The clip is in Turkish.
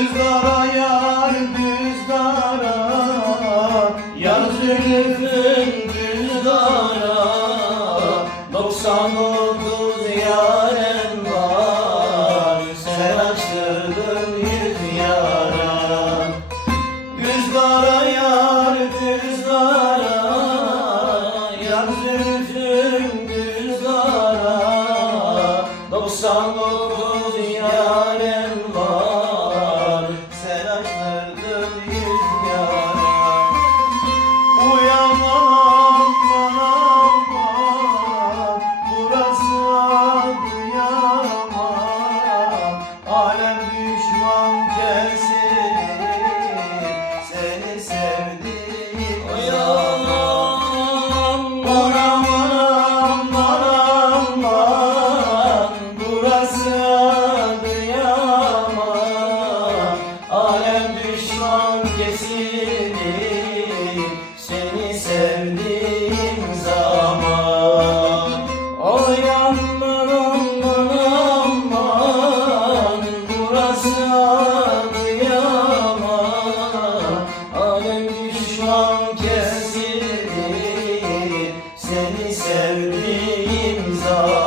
Düzdara yar düzdara. Yar zülfün düzdara. 99 yaren var. Sen açtırdın yüz yara. Düzdara yar düzdara. Yar zülfün 99 yaren düşman kesin Seni sevdiğim zaman. Uyanmam aman Burası Adıyaman Alem düşman kesin seni sevdiğim zaman. Oy aman sevdiğim zat